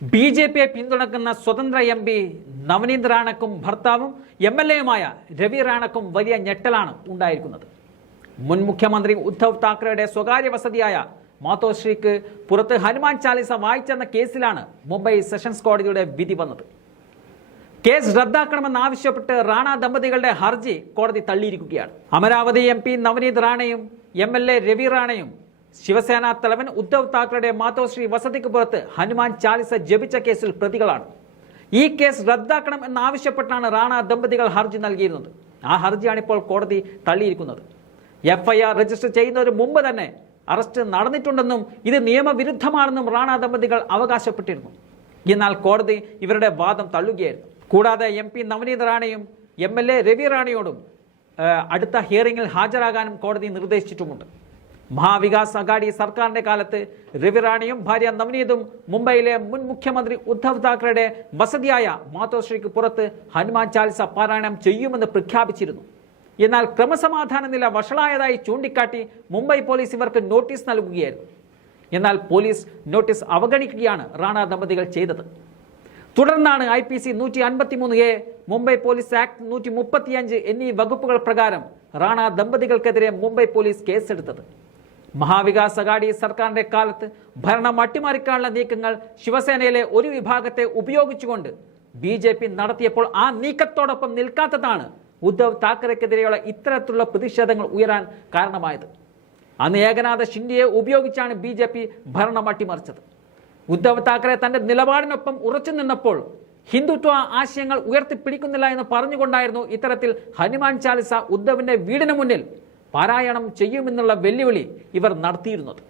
B J പിയെ പിന്തുണക്കുന്ന സ്വതന്ത്ര എം പി നവനീത് റാണക്കും ഭർത്താവും എം എൽ എയുമായ രവി റാണക്കും വലിയ ഞെട്ടലാണ് ഉണ്ടായിരിക്കുന്നത്. മുൻ മുഖ്യമന്ത്രി ഉദ്ധവ് താക്കറെയുടെ സ്വകാര്യ വസതിയായ മാതോശ്രീക്ക് പുറത്ത് ഹനുമാൻ ചാലിസ വായിച്ചെന്ന കേസിലാണ് മുംബൈ സെഷൻസ് കോടതിയുടെ വിധി വന്നത്. കേസ് റദ്ദാക്കണമെന്നാവശ്യപ്പെട്ട് റാണ ദമ്പതികളുടെ ഹർജി കോടതി തള്ളിയിരിക്കുകയാണ്. അമരാവതി എം പി നവനീത് റാണയും എം എൽ എ രവി റാണയും ശിവസേന തലവൻ ഉദ്ധവ് താക്കറെയുടെ മാതോശ്രീ വസതിക്ക് പുറത്ത് ഹനുമാൻ ചാലിസ ജപിച്ച കേസിൽ പ്രതികളാണ്. ഈ കേസ് റദ്ദാക്കണം എന്നാവശ്യപ്പെട്ടാണ് റാണ ദമ്പതികൾ ഹർജി നൽകിയിരുന്നത്. ആ ഹർജിയാണ് ഇപ്പോൾ കോടതി തള്ളിയിരിക്കുന്നത്. എഫ്ഐആർ രജിസ്റ്റർ ചെയ്യുന്നതിന് മുമ്പ് തന്നെ അറസ്റ്റ് നടന്നിട്ടുണ്ടെന്നും ഇത് നിയമവിരുദ്ധമാണെന്നും റാണ ദമ്പതികൾ അവകാശപ്പെട്ടിരുന്നു. എന്നാൽ കോടതി ഇവരുടെ വാദം തള്ളുകയായിരുന്നു. കൂടാതെ എം പി നവനീത് റാണയും എം എൽ എ രവി റാണയോടും അടുത്ത ഹിയറിംഗിൽ ഹാജരാകാനും കോടതി നിർദ്ദേശിച്ചിട്ടുമുണ്ട്. മഹാവികാസ് അഗാഡി സർക്കാരിന്റെ കാലത്ത് രവിറാണിയും ഭാര്യ നവനീതും മുംബൈയിലെ മുൻ മുഖ്യമന്ത്രി ഉദ്ധവ് താക്കറെയുടെ വസതിയായ മാതോശ്രീക്ക് പുറത്ത് ഹനുമാൻ ചാലിസ പാരായണം ചെയ്യുമെന്ന് പ്രഖ്യാപിച്ചിരുന്നു. എന്നാൽ ക്രമസമാധാന നില വഷളായതായി ചൂണ്ടിക്കാട്ടി മുംബൈ പോലീസ് ഇവർക്ക് നോട്ടീസ് നൽകുകയായിരുന്നു. എന്നാൽ പോലീസ് നോട്ടീസ് അവഗണിക്കുകയാണ് റാണ ദമ്പതികൾ ചെയ്തത്. തുടർന്നാണ് ഐ പി സി നൂറ്റി അൻപത്തി മൂന്ന് എ മുംബൈ പോലീസ് ആക്ട് നൂറ്റി മുപ്പത്തിയഞ്ച് എന്നീ വകുപ്പുകൾ പ്രകാരം റാണ ദമ്പതികൾക്കെതിരെ മുംബൈ പോലീസ് കേസെടുത്തത്. മഹാവികാസ് അഗാഡി സർക്കാരിന്റെ കാലത്ത് ഭരണം അട്ടിമറിക്കാനുള്ള നീക്കങ്ങൾ ശിവസേനയിലെ ഒരു വിഭാഗത്തെ ഉപയോഗിച്ചുകൊണ്ട് ബി ജെ പി നടത്തിയപ്പോൾ ആ നീക്കത്തോടൊപ്പം നിൽക്കാത്തതാണ് ഉദ്ധവ് താക്കറെക്കെതിരെയുള്ള ഇത്തരത്തിലുള്ള പ്രതിഷേധങ്ങൾ ഉയരാൻ കാരണമായത്. അന്ന് ഏകനാഥ ഷിൻഡിയെ ഉപയോഗിച്ചാണ് ബി ജെ പി ഭരണം അട്ടിമറിച്ചത്. ഉദ്ധവ് താക്കറെ തന്റെ നിലപാടിനൊപ്പം ഉറച്ചു നിന്നപ്പോൾ ഹിന്ദുത്വ ആശയങ്ങൾ ഉയർത്തിപ്പിടിക്കുന്നില്ല എന്ന് പറഞ്ഞുകൊണ്ടായിരുന്നു ഇത്തരത്തിൽ ഹനുമാൻ ചാലിസ ഉദ്ധവിന്റെ വീടിന് മുന്നിൽ പാരായണം ചെയ്യുമെന്നുള്ള വെല്ലുവിളി ഇവർ നടത്തിയിരുന്നത്.